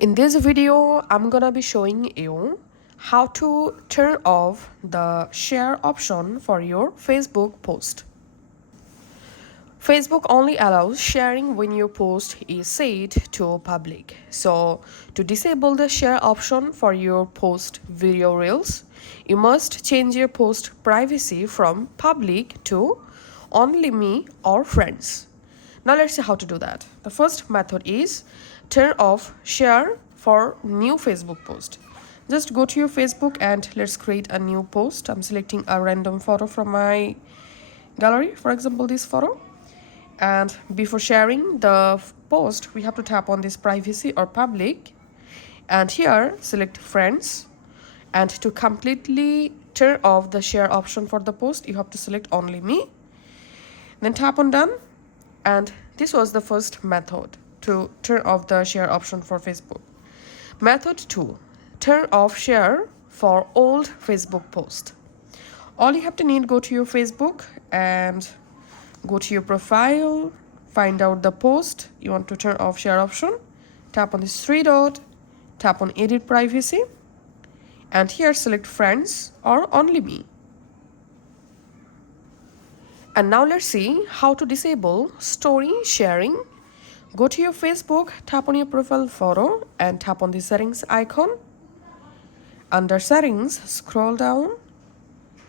In this video, I'm gonna be showing you how to turn off the share option for your Facebook post. Facebook only allows sharing when your post is set to public. So, to disable the share option for your post video reels, you must change your post privacy from public to only me or friends. Now let's see how to do that. The first method is turn off share for new Facebook post. Just go to your Facebook and let's create a new post. I'm selecting a random photo from my gallery, for example this photo. And before sharing the post, we have to tap on this privacy or public, and here select friends. And to completely turn off the share option for the post, you have to select only me, then tap on done. And this was the first method to turn off the share option for Facebook. Method 2, turn off share for old Facebook post. All you have to need, go to your Facebook and go to your profile, find out the post you want to turn off share option, tap on this three dot, tap on edit privacy, and here select friends or only me. And now let's see how to disable story sharing. Go to your Facebook, tap on your profile photo and tap on the settings icon. Under settings, scroll down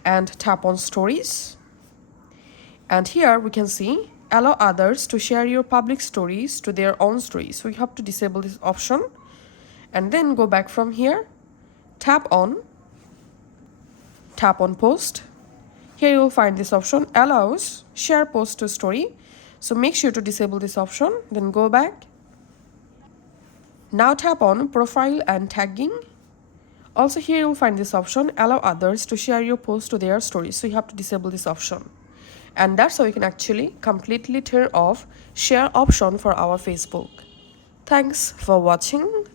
and tap on stories. And here we can see allow others to share your public stories to their own stories. So you have to disable this option and then go back from here, tap on post. Here you will find this option allows share post to story. So make sure to disable this option, then go back. Now tap on profile and tagging. Also here you will find this option allow others to share your post to their stories. So you have to disable this option. And that's how you can actually completely turn off share option for our Facebook. Thanks for watching.